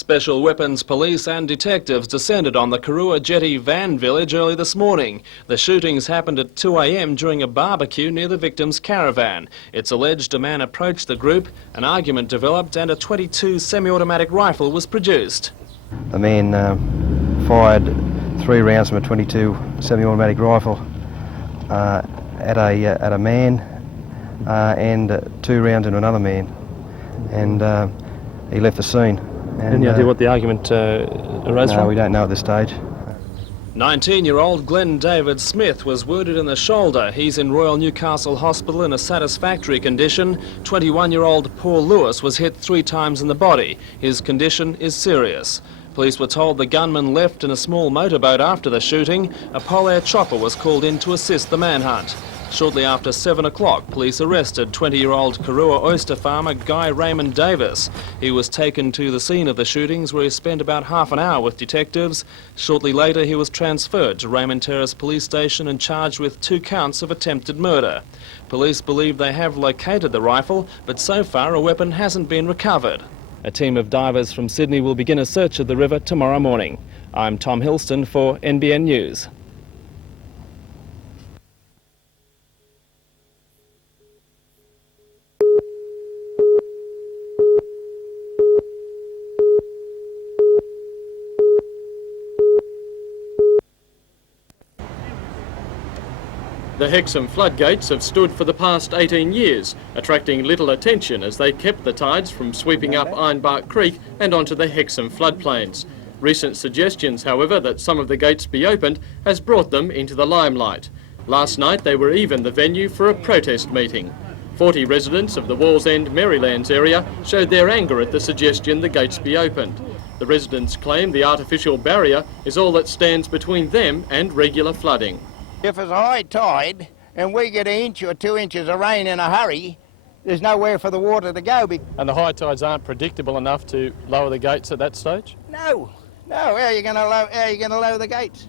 Special Weapons Police and detectives descended on the Karua Jetty van village early this morning. The shootings happened at 2 a.m. during a barbecue near the victim's caravan. It's alleged a man approached the group, an argument developed and a .22 semi-automatic rifle was produced. The man fired 3 rounds from a .22 semi-automatic rifle at a man and 2 rounds into another man, and he left the scene. Any idea what the argument arose from? No, we don't know at this stage. 19-year-old Glenn David Smith was wounded in the shoulder. He's in Royal Newcastle Hospital in a satisfactory condition. 21-year-old Paul Lewis was hit 3 times in the body. His condition is serious. Police were told the gunman left in a small motorboat after the shooting. A Polair chopper was called in to assist the manhunt. Shortly after 7 o'clock, police arrested 20-year-old Karua oyster farmer Guy Raymond Davis. He was taken to the scene of the shootings where he spent about half an hour with detectives. Shortly later, he was transferred to Raymond Terrace Police Station and charged with 2 counts of attempted murder. Police believe they have located the rifle, but so far a weapon hasn't been recovered. A team of divers from Sydney will begin a search of the river tomorrow morning. I'm Tom Hilston for NBN News. The Hexham floodgates have stood for the past 18 years, attracting little attention as they kept the tides from sweeping up Ironbark Creek and onto the Hexham floodplains. Recent suggestions, however, that some of the gates be opened has brought them into the limelight. Last night they were even the venue for a protest meeting. 40 residents of the Wallsend, Marylands area showed their anger at the suggestion the gates be opened. The residents claim the artificial barrier is all that stands between them and regular flooding. If it's a high tide and we get 1 inch or 2 inches of rain in a hurry, there's nowhere for the water to go. And the high tides aren't predictable enough to lower the gates at that stage? No. How are you going to lower the gates?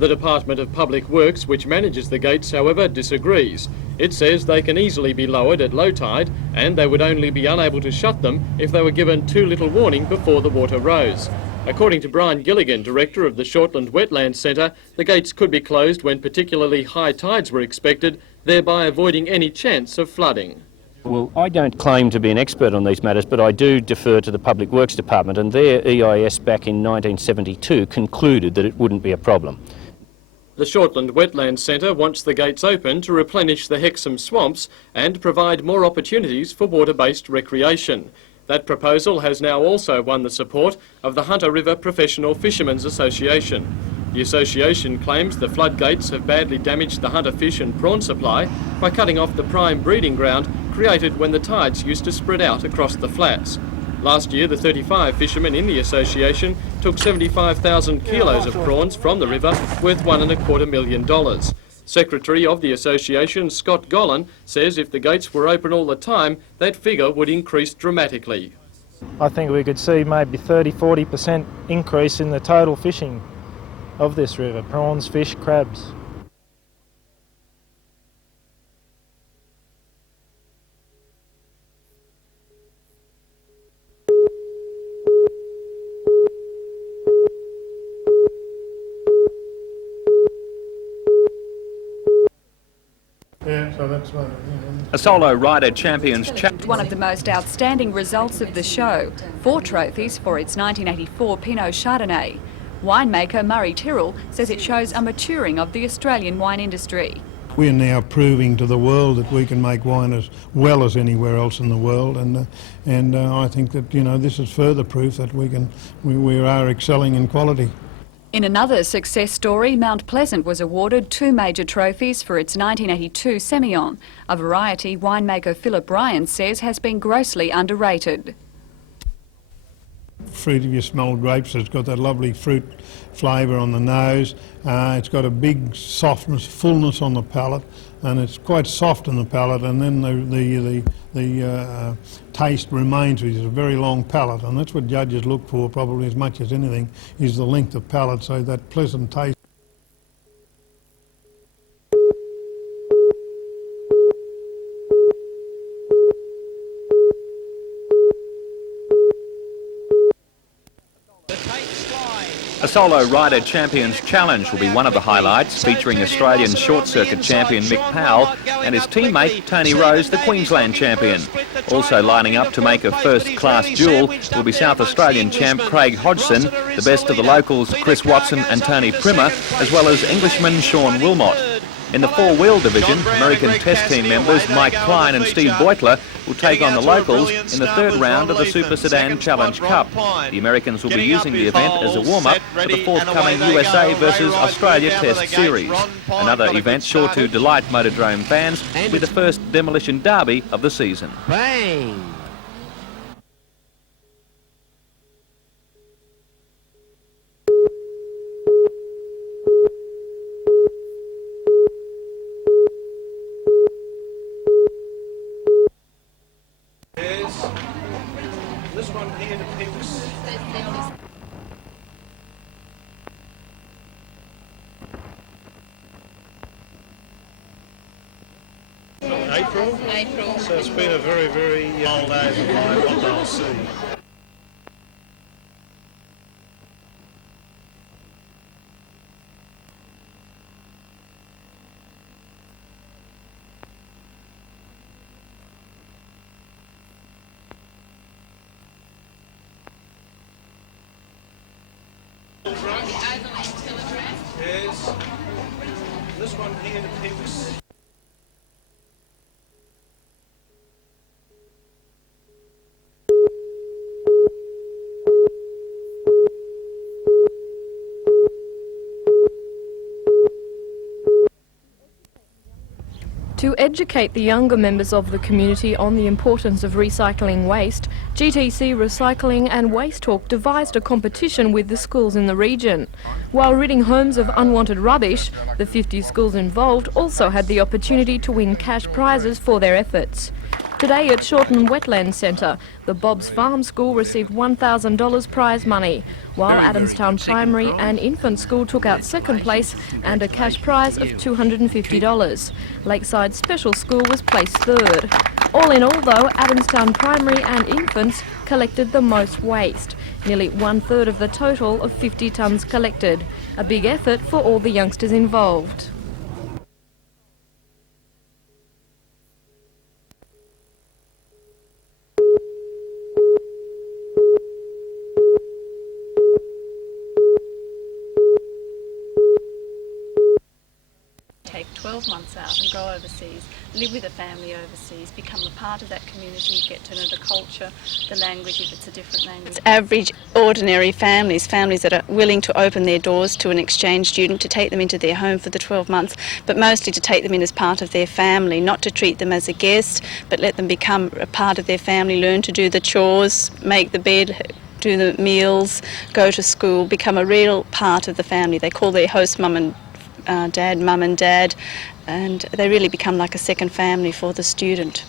The Department of Public Works, which manages the gates, however, disagrees. It says they can easily be lowered at low tide and they would only be unable to shut them if they were given too little warning before the water rose. According to Brian Gilligan, director of the Shortland Wetlands Centre, the gates could be closed when particularly high tides were expected, thereby avoiding any chance of flooding. Well, I don't claim to be an expert on these matters, but I do defer to the Public Works Department, and their EIS back in 1972 concluded that it wouldn't be a problem. The Shortland Wetlands Centre wants the gates open to replenish the Hexham swamps and provide more opportunities for water-based recreation. That proposal has now also won the support of the Hunter River Professional Fishermen's Association. The association claims the floodgates have badly damaged the hunter fish and prawn supply by cutting off the prime breeding ground created when the tides used to spread out across the flats. Last year, the 35 fishermen in the association took 75,000 kilos of prawns from the river, worth $1.25 million. Secretary of the association, Scott Gollan, says if the gates were open all the time, that figure would increase dramatically. I think we could see maybe 30–40% increase in the total fishing of this river, prawns, fish, crabs. A solo rider champions one of the most outstanding results of the show, 4 trophies for its 1984 Pinot Chardonnay. Winemaker Murray Tyrrell says it shows a maturing of the Australian wine industry. We're now proving to the world that we can make wine as well as anywhere else in the world, and I think that this is further proof that we are excelling in quality. In another success story, Mount Pleasant was awarded 2 major trophies for its 1982 Semillon, a variety winemaker Philip Ryan says has been grossly underrated. Fruit, if you smell grapes, it's got that lovely fruit flavour on the nose. It's got a big softness, fullness on the palate, and it's quite soft in the palate, and then the taste remains, which is a very long palate, and that's what judges look for probably as much as anything, is the length of palate, so that pleasant taste. A solo rider champions challenge will be one of the highlights, featuring Australian short circuit champion Mick Powell and his teammate Tony Rose, the Queensland champion. Also lining up to make a first-class duel will be South Australian champ Craig Hodgson, the best of the locals Chris Watson and Tony Primer, as well as Englishman Sean Wilmot. In the four-wheel division, American Test team members Mike Klein and Steve Beutler will take on the locals in the third round of the Super Sedan Challenge Cup. The Americans will be using the event as a warm-up for the forthcoming USA versus Australia Test Series. Another event sure to delight Motordrome fans will be the first demolition derby of the season. Bang! This one here depicts April. So it's been a very, very long day of what they'll see. Yes. This one here depicts To educate the younger members of the community on the importance of recycling waste, GTC Recycling and Waste Talk devised a competition with the schools in the region. While ridding homes of unwanted rubbish, the 50 schools involved also had the opportunity to win cash prizes for their efforts. Today at Shorten Wetland Centre, the Bob's Farm School received $1,000 prize money, while Adamstown Primary and Infant School took out second place and a cash prize of $250. Lakeside Special School was placed third. All in all though, Adamstown Primary and Infants collected the most waste, nearly 1/3 of the total of 50 tonnes collected. A big effort for all the youngsters involved. Take 12 months out and go overseas, live with a family overseas, become a part of that community, get to know the culture, the language if it's a different language. It's average, ordinary families that are willing to open their doors to an exchange student, to take them into their home for the 12 months, but mostly to take them in as part of their family, not to treat them as a guest, but let them become a part of their family, learn to do the chores, make the bed, do the meals, go to school, become a real part of the family. They call their host mum and dad, and they really become like a second family for the student.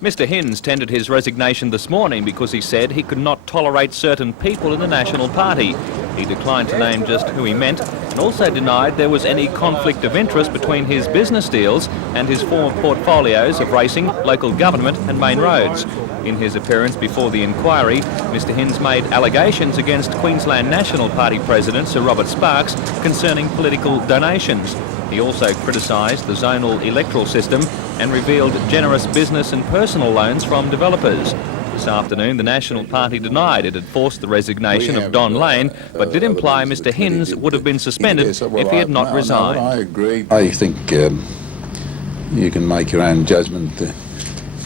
Mr Hinds tendered his resignation this morning because he said he could not tolerate certain people in the National Party. He declined to name just who he meant and also denied there was any conflict of interest between his business deals and his former portfolios of racing, local government and main roads. In his appearance before the inquiry, Mr Hinds made allegations against Queensland National Party President Sir Robert Sparks concerning political donations. He also criticised the zonal electoral system and revealed generous business and personal loans from developers. This afternoon, the National Party denied it had forced the resignation of Don Lane, but did imply Mr Hinds would have been suspended if he had not resigned. I agree. I think you can make your own judgment,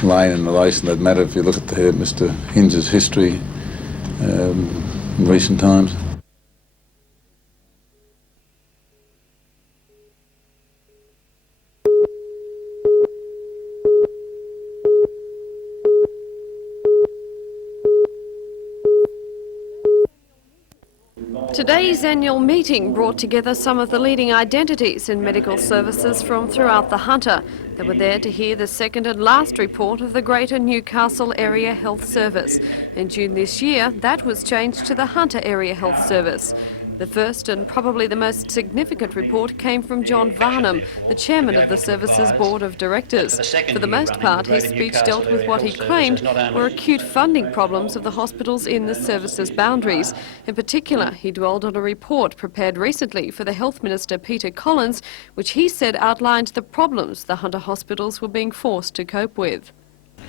Lane, in relation to that matter if you look at Mr Hinds' history in recent times. Today's annual meeting brought together some of the leading identities in medical services from throughout the Hunter. They were there to hear the second and last report of the Greater Newcastle Area Health Service. In June this year, that was changed to the Hunter Area Health Service. The first and probably the most significant report came from John Varnum, the chairman of the Services Board of Directors. For the most part, his speech dealt with what he claimed were acute funding problems of the hospitals in the services boundaries. In particular, he dwelled on a report prepared recently for the Health Minister Peter Collins, which he said outlined the problems the Hunter hospitals were being forced to cope with.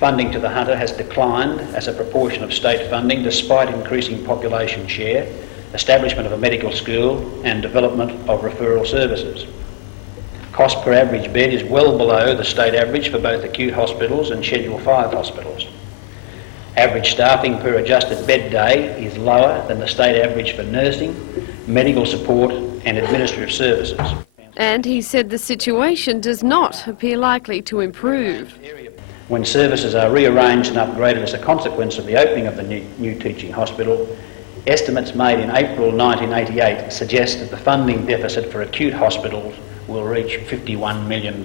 Funding to the Hunter has declined as a proportion of state funding despite increasing population share, establishment of a medical school and development of referral services. Cost per average bed is well below the state average for both acute hospitals and Schedule 5 hospitals. Average staffing per adjusted bed day is lower than the state average for nursing, medical support and administrative services. And he said the situation does not appear likely to improve. When services are rearranged and upgraded as a consequence of the opening of the new teaching hospital, estimates made in April 1988 suggest that the funding deficit for acute hospitals will reach $51 million.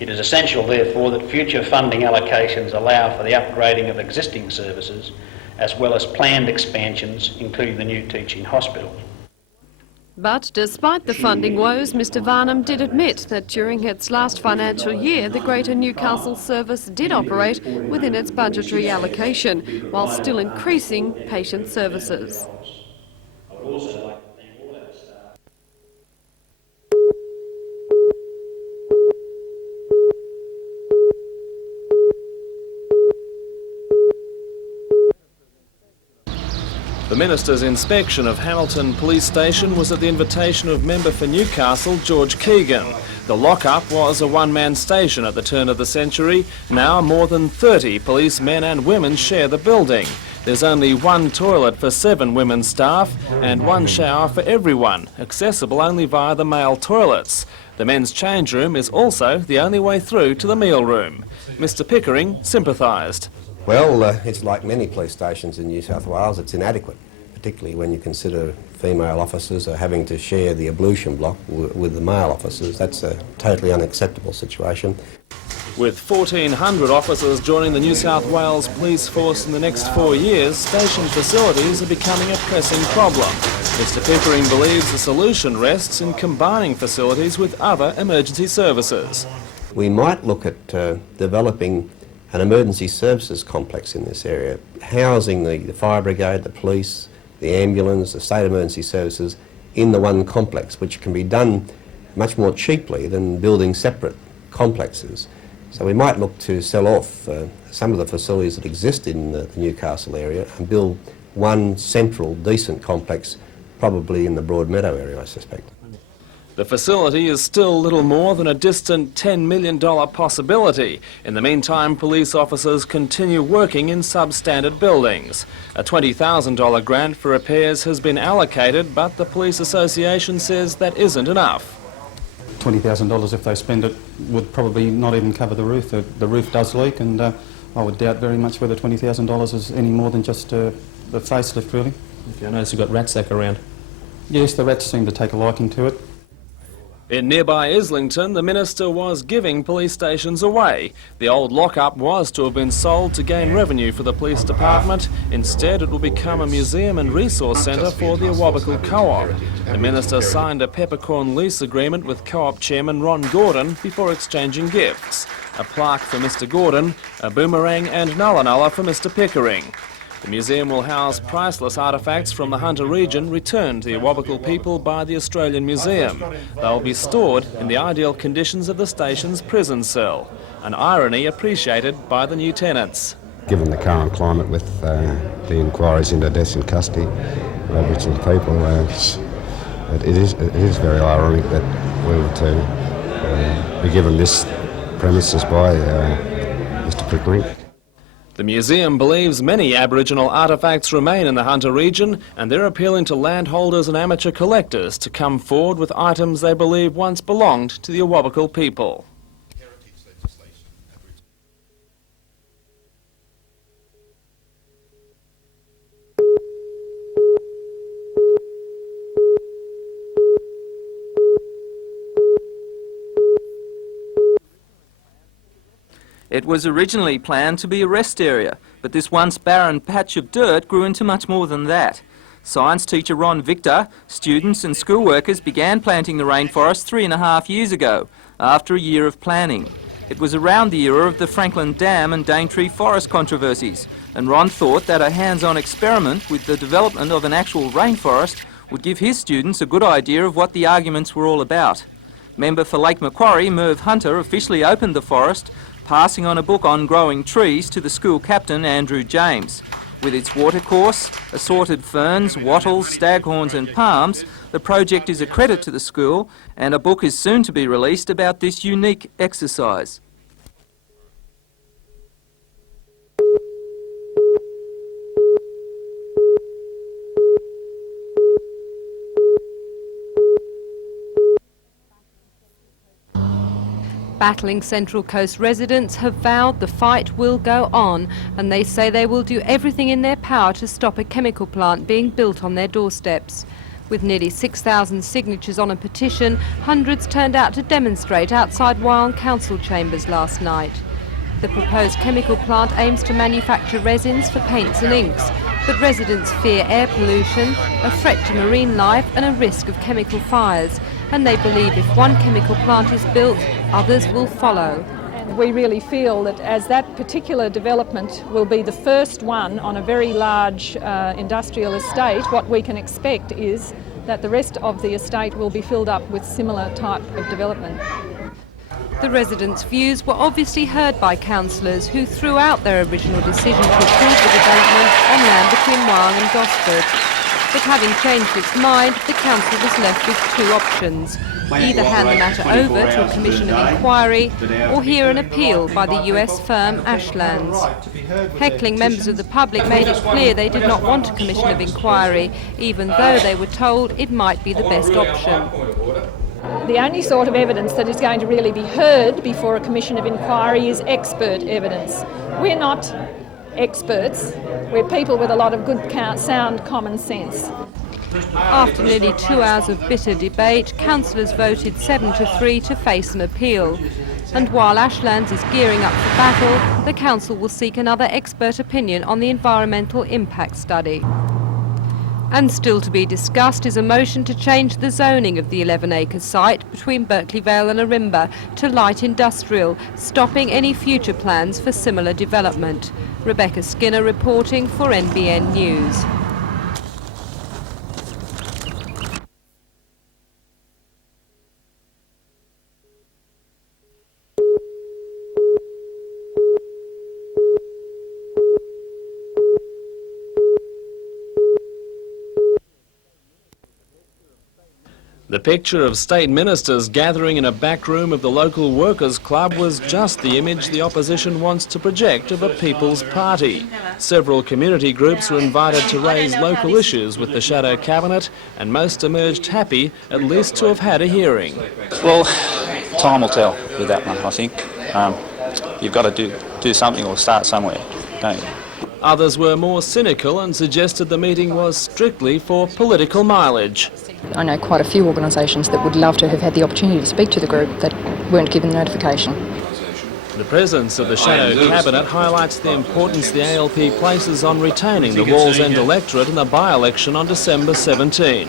It is essential, therefore, that future funding allocations allow for the upgrading of existing services as well as planned expansions, including the new teaching hospital. But despite the funding woes, Mr Varnum did admit that during its last financial year, the Greater Newcastle Service did operate within its budgetary allocation, while still increasing patient services. The Minister's inspection of Hamilton Police Station was at the invitation of member for Newcastle, George Keegan. The lockup was a one-man station at the turn of the century. Now more than 30 policemen and women share the building. There's only one toilet for 7 women staff and one shower for everyone, accessible only via the male toilets. The men's change room is also the only way through to the meal room. Mr Pickering sympathised. Well, it's like many police stations in New South Wales, it's inadequate, particularly when you consider female officers are having to share the ablution block with the male officers. That's a totally unacceptable situation. With 1,400 officers joining the New South Wales Police Force in the next 4 years, station facilities are becoming a pressing problem. Mr Pickering believes the solution rests in combining facilities with other emergency services. We might look at developing an emergency services complex in this area, housing the fire brigade, the police, the ambulance, the state emergency services in the one complex, which can be done much more cheaply than building separate complexes. So we might look to sell off some of the facilities that exist in the Newcastle area and build one central decent complex, probably in the Broadmeadow area, I suspect. The facility is still little more than a distant $10 million possibility. In the meantime, police officers continue working in substandard buildings. A $20,000 grant for repairs has been allocated, but the Police Association says that isn't enough. $20,000, if they spend it, would probably not even cover the roof. The roof does leak, and I would doubt very much whether $20,000 is any more than just the facelift, really. I notice you've got ratsack around. Yes, the rats seem to take a liking to it. In nearby Islington, the Minister was giving police stations away. The old lockup was to have been sold to gain revenue for the police department. Instead, it will become a museum and resource centre for the Awabakal Co-op. The Minister signed a peppercorn lease agreement with Co-op Chairman Ron Gordon before exchanging gifts. A plaque for Mr Gordon, a boomerang and nulla nulla for Mr Pickering. The museum will house priceless artefacts from the Hunter region returned to the Awabakal people by the Australian Museum. They'll be stored in the ideal conditions of the station's prison cell, an irony appreciated by the new tenants. Given the current climate with the inquiries into deaths in custody of Aboriginal people, it is very ironic that we were to be given this premises by Mr Pickering. The museum believes many Aboriginal artefacts remain in the Hunter region, and they're appealing to landholders and amateur collectors to come forward with items they believe once belonged to the Awabakal people. It was originally planned to be a rest area, but this once barren patch of dirt grew into much more than that. Science teacher Ron Victor, students and school workers began planting the rainforest 3.5 years ago, after a year of planning. It was around the era of the Franklin Dam and Daintree Forest controversies, and Ron thought that a hands-on experiment with the development of an actual rainforest would give his students a good idea of what the arguments were all about. Member for Lake Macquarie, Merv Hunter, officially opened the forest, passing on a book on growing trees to the school captain, Andrew James. With its watercourse, assorted ferns, wattles, staghorns and palms, the project is a credit to the school, and a book is soon to be released about this unique exercise. Battling Central Coast residents have vowed the fight will go on, and they say they will do everything in their power to stop a chemical plant being built on their doorsteps. With nearly 6,000 signatures on a petition, hundreds turned out to demonstrate outside Wyong Council chambers last night. The proposed chemical plant aims to manufacture resins for paints and inks, but residents fear air pollution, a threat to marine life and a risk of chemical fires, and they believe if one chemical plant is built, others will follow. And we really feel that as that particular development will be the first one on a very large industrial estate, what we can expect is that the rest of the estate will be filled up with similar type of development. The residents' views were obviously heard by councillors who threw out their original decision to approve the development on land between Wyong and Gosford. But having changed its mind, the council was left with two options: either hand the matter over to a commission of inquiry or hear an appeal by the US firm Ashlands. Heckling members of the public made it clear they did not want a commission of inquiry, even though they were told it might be the best option. The only sort of evidence that is going to really be heard before a commission of inquiry is expert evidence. We're not experts, we're people with a lot of good sound common sense. After nearly 2 hours of bitter debate, councillors voted 7-3 to face an appeal. And while Ashlands is gearing up for battle, the council will seek another expert opinion on the environmental impact study. And still to be discussed is a motion to change the zoning of the 11-acre site between Berkeley Vale and Arimba to light industrial, stopping any future plans for similar development. Rebecca Skinner reporting for NBN News. The picture of state ministers gathering in a back room of the local workers' club was just the image the opposition wants to project of a people's party. Several community groups were invited to raise local issues with the shadow cabinet, and most emerged happy at least to have had a hearing. Well, time will tell with that one, I think. You've got to do something or start somewhere, don't you? Others were more cynical and suggested the meeting was strictly for political mileage. I know quite a few organisations that would love to have had the opportunity to speak to the group that weren't given notification. The presence of the shadow cabinet highlights the importance the ALP places on retaining the Wallsend electorate in the by-election on December 17.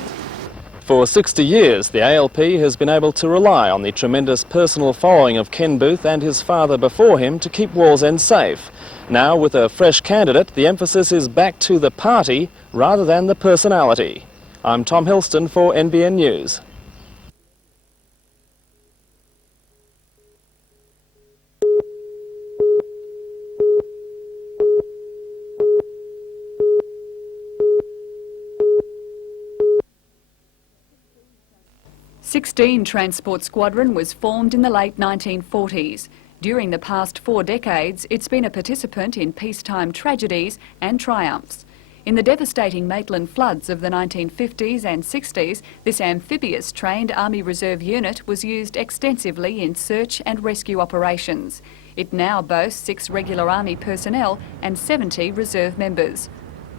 For 60 years, the ALP has been able to rely on the tremendous personal following of Ken Booth and his father before him to keep Wallsend safe. Now, with a fresh candidate, the emphasis is back to the party rather than the personality. I'm Tom Hilston for NBN News. Sixteen Transport Squadron was formed in the late 1940s. During the past 4 decades, it's been a participant in peacetime tragedies and triumphs. In the devastating Maitland floods of the 1950s and 60s, this amphibious trained Army Reserve unit was used extensively in search and rescue operations. It now boasts 6 regular Army personnel and 70 reserve members.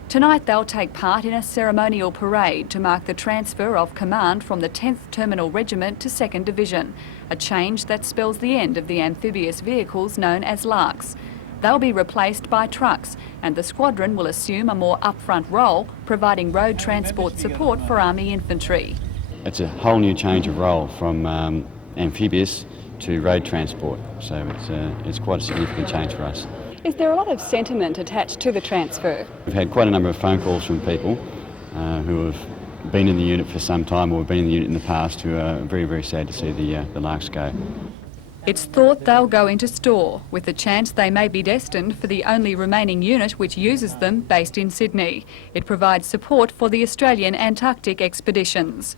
Tonight they'll take part in a ceremonial parade to mark the transfer of command from the 10th Terminal Regiment to 2nd Division, a change that spells the end of the amphibious vehicles known as Larks. They'll be replaced by trucks, and the Squadron will assume a more upfront role, providing road transport support for Army infantry. It's a whole new change of role from amphibious to road transport, so it's quite a significant change for us. Is there a lot of sentiment attached to the transfer? We've had quite a number of phone calls from people who have been in the unit for some time or have been in the unit in the past who are very, very sad to see the Larks go. It's thought they'll go into store, with the chance they may be destined for the only remaining unit which uses them, based in Sydney. It provides support for the Australian Antarctic expeditions.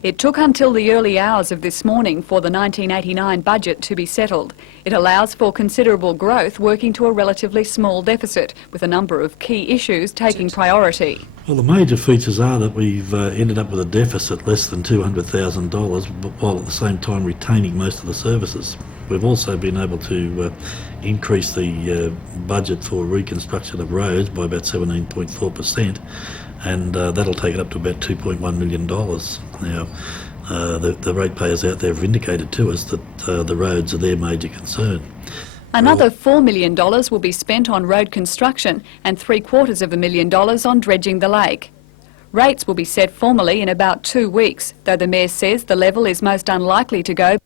It took until the early hours of this morning for the 1989 budget to be settled. It allows for considerable growth working to a relatively small deficit, with a number of key issues taking priority. Well, the major features are that we've ended up with a deficit less than $200,000, while at the same time retaining most of the services. We've also been able to increase the budget for reconstruction of roads by about 17.4%. And that'll take it up to about $2.1 million. Now, the ratepayers out there have indicated to us that the roads are their major concern. Another $4 million will be spent on road construction and $750,000 on dredging the lake. Rates will be set formally in about 2 weeks, though the Mayor says the level is most unlikely to go